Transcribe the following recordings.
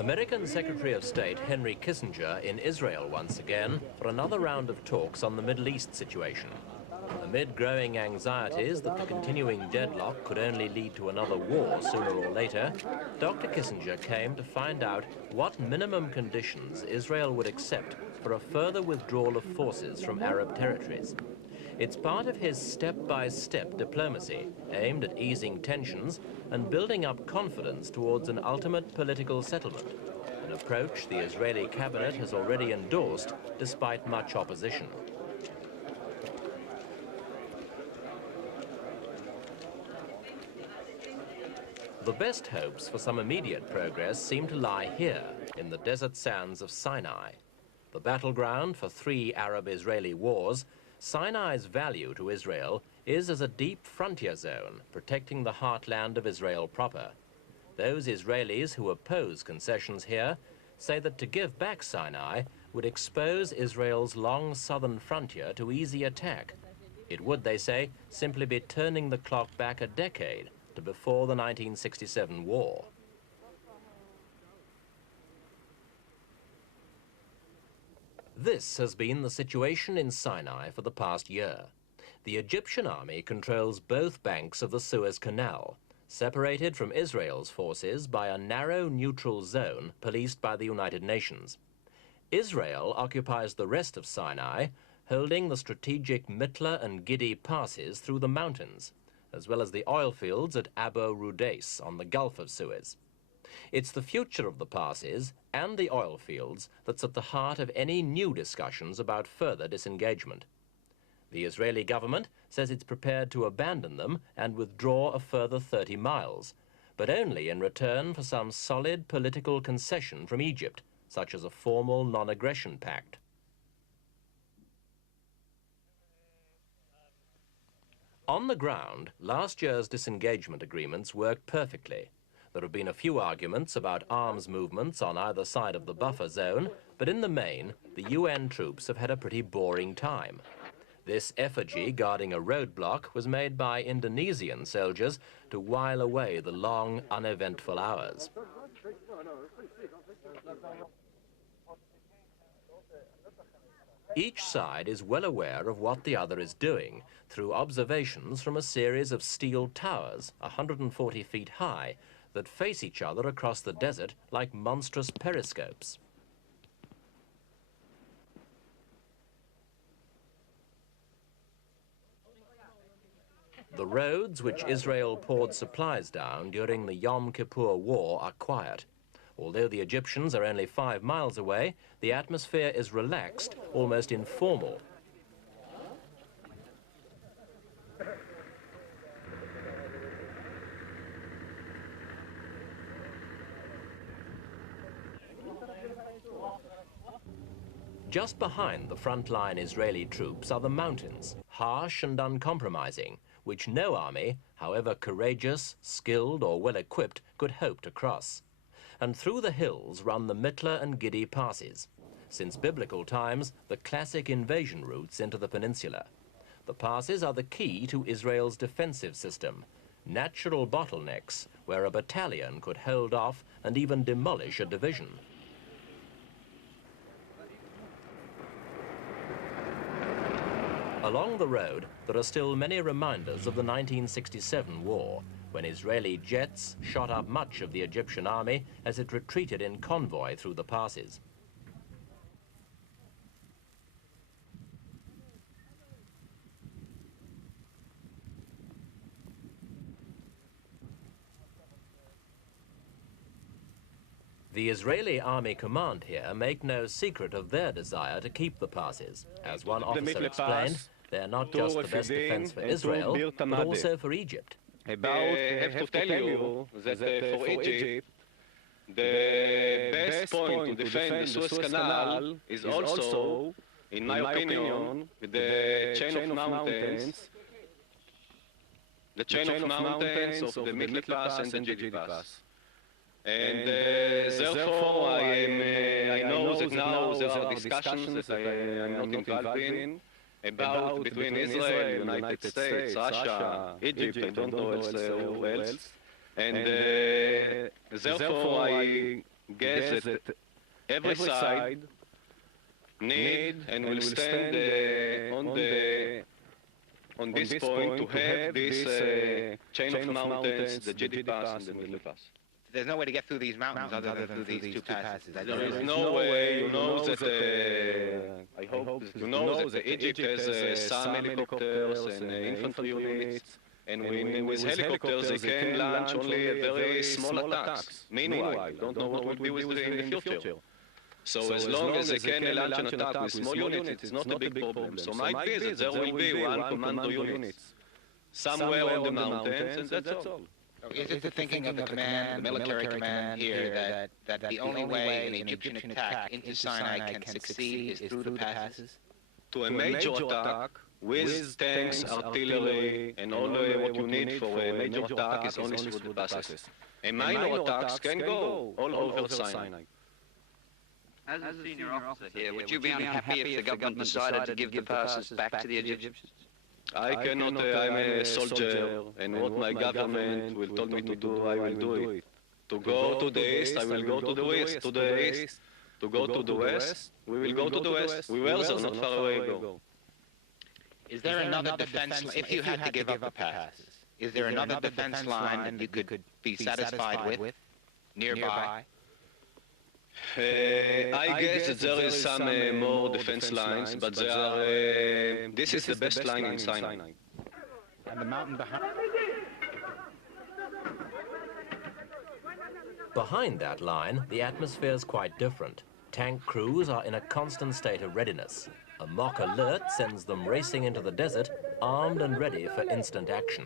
American Secretary of State Henry Kissinger in Israel once again for another round of talks on the Middle East situation. Amid growing anxieties that the continuing deadlock could only lead to another war sooner or later, Dr. Kissinger came to find out what minimum conditions Israel would accept for a further withdrawal of forces from Arab territories. It's part of his step-by-step diplomacy aimed at easing tensions and building up confidence towards an ultimate political settlement, an approach the Israeli cabinet has already endorsed despite much opposition. The best hopes for some immediate progress seem to lie here, in the desert sands of Sinai. The battleground for 3 Arab-Israeli wars, Sinai's value to Israel is as a deep frontier zone protecting the heartland of Israel proper. Those Israelis who oppose concessions here say that to give back Sinai would expose Israel's long southern frontier to easy attack. It would, they say, simply be turning the clock back a decade to before the 1967 war. This has been the situation in Sinai for the past year. The Egyptian army controls both banks of the Suez Canal, separated from Israel's forces by a narrow neutral zone policed by the United Nations. Israel occupies the rest of Sinai, holding the strategic Mitla and Giddi passes through the mountains, as well as the oil fields at Abu Rodeis on the Gulf of Suez. It's the future of the passes and the oil fields that's at the heart of any new discussions about further disengagement. The Israeli government says it's prepared to abandon them and withdraw a further 30 miles, but only in return for some solid political concession from Egypt, such as a formal non-aggression pact. On the ground, last year's disengagement agreements worked perfectly. There have been a few arguments about arms movements on either side of the buffer zone, but in the main, the UN troops have had a pretty boring time. This effigy guarding a roadblock was made by Indonesian soldiers to while away the long, uneventful hours. Each side is well aware of what the other is doing through observations from a series of steel towers, 140 feet high, that face each other across the desert like monstrous periscopes. The roads which Israel poured supplies down during the Yom Kippur War are quiet. Although the Egyptians are only 5 miles away, the atmosphere is relaxed, almost informal. Just behind the frontline Israeli troops are the mountains, harsh and uncompromising, which no army, however courageous, skilled or well-equipped, could hope to cross. And through the hills run the Mitla and Giddi passes, since biblical times, the classic invasion routes into the peninsula. The passes are the key to Israel's defensive system, natural bottlenecks where a battalion could hold off and even demolish a division. Along the road, there are still many reminders of the 1967 war, when Israeli jets shot up much of the Egyptian army as it retreated in convoy through the passes. The Israeli Army Command here make no secret of their desire to keep the passes. As one officer explained, they're not just the best defense for Israel, but also for Egypt. I have to tell you that for Egypt, the best point to defend the Suez Canal is also, in my opinion, the chain of mountains, of the Mitla Pass and the Giddi Pass. And therefore, I know that now there are discussions that I am not involved in about between Israel, United States, Russia, Egypt, I don't know who else. And therefore, I guess that every side need and will stand on this point to have this chain of mountains, the Giddi Pass and the Mitla Pass. There's no way to get through these mountains other than through these two passes. There is no way. You know that I hope you know that Egypt has some helicopters and infantry units, and with helicopters they can launch only very small attacks. Meanwhile, don't know what will be with in the future. So as long as they can launch an attack with small units, it's not a big problem. So might be that there will be one commando unit somewhere on the mountains, and that's all. Is it the thinking of the command, the military command here, that the only way an Egyptian attack into Sinai can succeed is through the passes? To a major attack with tanks, artillery, and all what you need for a major attack is only through the passes. A minor attacks can go all over Sinai. As a senior officer here, would you be unhappy if the government decided to give the passes back to the Egyptians? I cannot, I'm a soldier, and what my government will tell me to do, I will do it. To go to the east, I will go to the west, to the east. To go to the west, we will go to the west. We were there, not far away ago. Is there another defense line, if you had to give up the passes, is there another defense line that you could be satisfied with, nearby? I guess that there is some more defense lines, but they are, this is the best line in Sinai. And the mountain behind... Behind that line, the atmosphere is quite different. Tank crews are in a constant state of readiness. A mock alert sends them racing into the desert, armed and ready for instant action.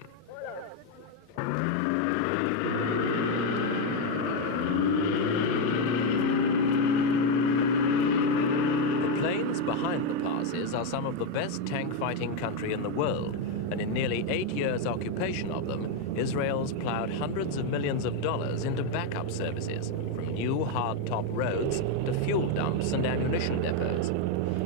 Behind the passes are some of the best tank-fighting country in the world, and in nearly 8 years' occupation of them, Israel's plowed hundreds of millions of dollars into backup services, from new hard-top roads to fuel dumps and ammunition depots.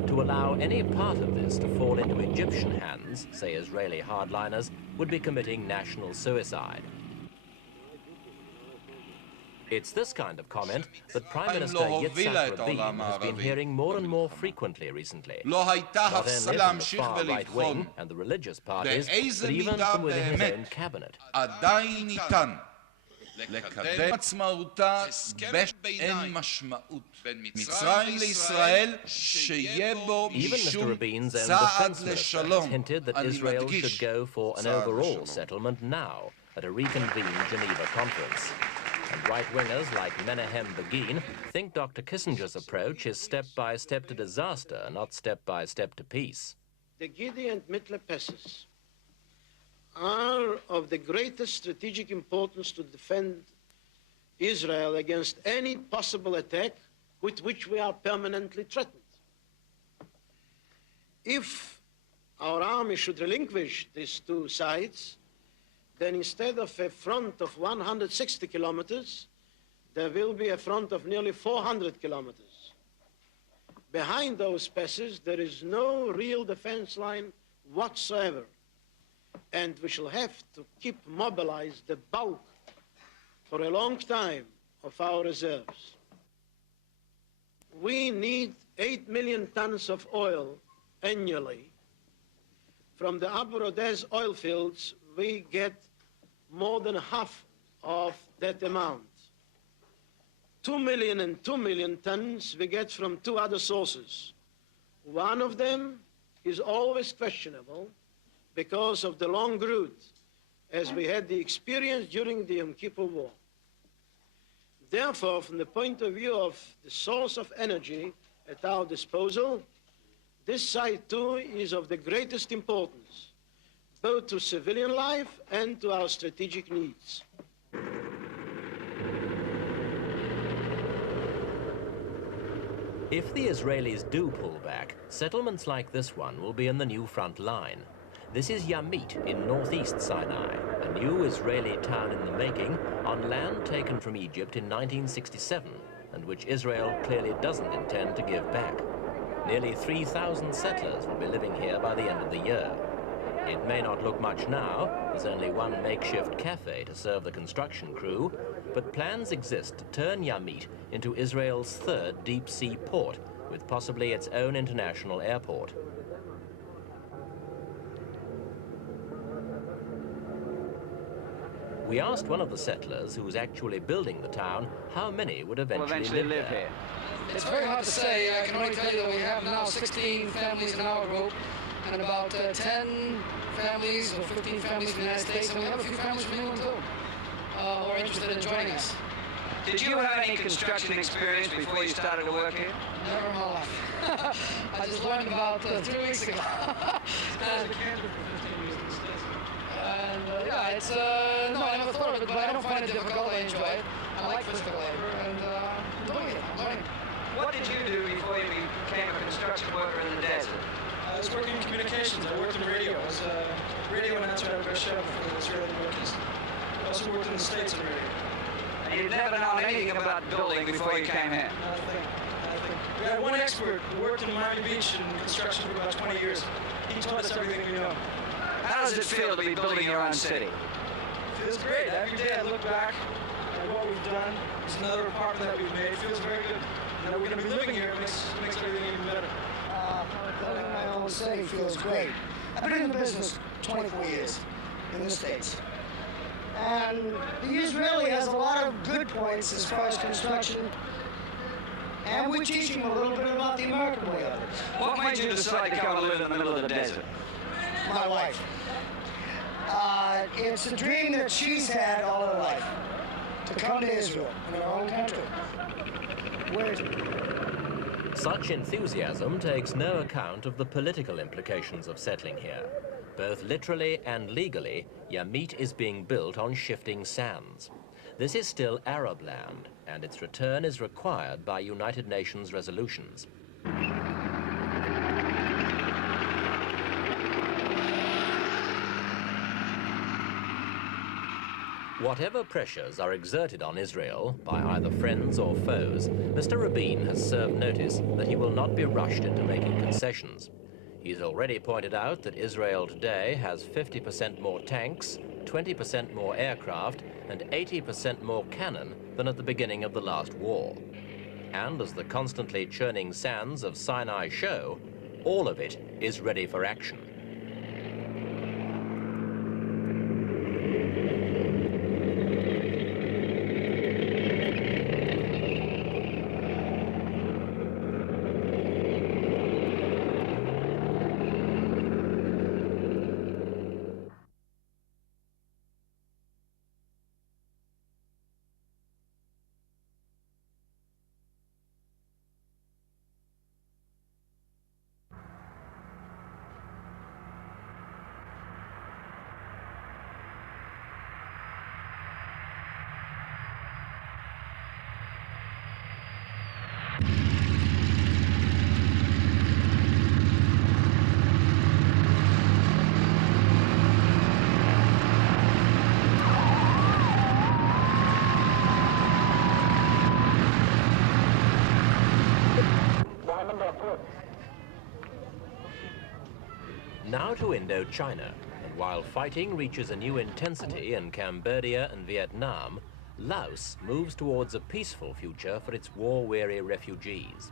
To allow any part of this to fall into Egyptian hands, say Israeli hardliners, would be committing national suicide. It's this kind of comment that Prime Minister Yitzhak Rabin has been hearing more and more frequently recently, not only from the far right wing and the religious parties, but even from within his own cabinet. לקדם עצמאותה באין משמעות. מצרים לישראל שיהיה בו משום צעד לשלום. אני מדגיש, an overall settlement now at a reconvened Geneva conference. And right-wingers like Menahem Begin think Dr. Kissinger's approach is step-by-step to disaster, not step-by-step to peace. The Giddi and Mitla passes are of the greatest strategic importance to defend Israel against any possible attack with which we are permanently threatened. If our army should relinquish these two sides, then instead of a front of 160 kilometers, there will be a front of nearly 400 kilometers. Behind those passes, there is no real defense line whatsoever. And we shall have to keep mobilized the bulk for a long time of our reserves. We need 8 million tons of oil annually. From the Abu Rodeis oilfields, we get more than half of that amount. 2 million and 2 million tons we get from two other sources. One of them is always questionable because of the long route, as we had the experience during the Yom Kippur War. Therefore, from the point of view of the source of energy at our disposal, this site too is of the greatest importance, both to civilian life and to our strategic needs. If the Israelis do pull back, settlements like this one will be in the new front line. This is Yamit in northeast Sinai, a new Israeli town in the making on land taken from Egypt in 1967, and which Israel clearly doesn't intend to give back. Nearly 3,000 settlers will be living here by the end of the year. It may not look much now. There's only one makeshift cafe to serve the construction crew, but plans exist to turn Yamit into Israel's third deep-sea port, with possibly its own international airport. We asked one of the settlers who was actually building the town how many would eventually live here. It's very hard to say. I can only tell you that we have now 16 families in our group and about 10 families or 15 families in the United States, and we have a few families from England too who are interested in joining us. Did you have any construction experience before you started to work here? Never in my life. I just learned about 3 weeks ago. And yeah, it's, no, I never thought of it, but I don't find it difficult. I enjoy it. I like physical labor, and I'm doing it. I'm learning. What did you do before you became a construction worker in the desert? I was working in communications. I worked in radio. I was a radio announcer at a show for the Israeli workers. I also worked in the States in radio. And you'd never known anything about building before you came here? Nothing. We had one expert who worked in Miami Beach in construction for about 20 years. He taught us everything we know. How does it feel to be building your own city? It feels great. Every day I look back at what we've done. There's another apartment that we've made. It feels very good. And we're going to be living here. It makes everything even better. Building my own city feels great. I've been in the business 24 years in the States. And the Israeli has a lot of good points as far as construction. And we're teaching them a little bit about the American way of it. What made you decide to come and live in the middle of the desert? My wife. It's a dream that she's had all her life, to come to Israel, in her own country. Where is it? Such enthusiasm takes no account of the political implications of settling here. Both literally and legally, Yamit is being built on shifting sands. This is still Arab land, and its return is required by United Nations resolutions. Whatever pressures are exerted on Israel by either friends or foes, Mr. Rabin has served notice that he will not be rushed into making concessions. He's already pointed out that Israel today has 50% more tanks, 20% more aircraft, and 80% more cannon than at the beginning of the last war. And as the constantly churning sands of Sinai show, all of it is ready for action. Now to Indochina, and while fighting reaches a new intensity in Cambodia and Vietnam, Laos moves towards a peaceful future for its war-weary refugees.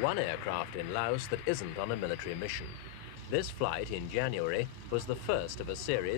One aircraft in Laos that isn't on a military mission. This flight in January was the first of a series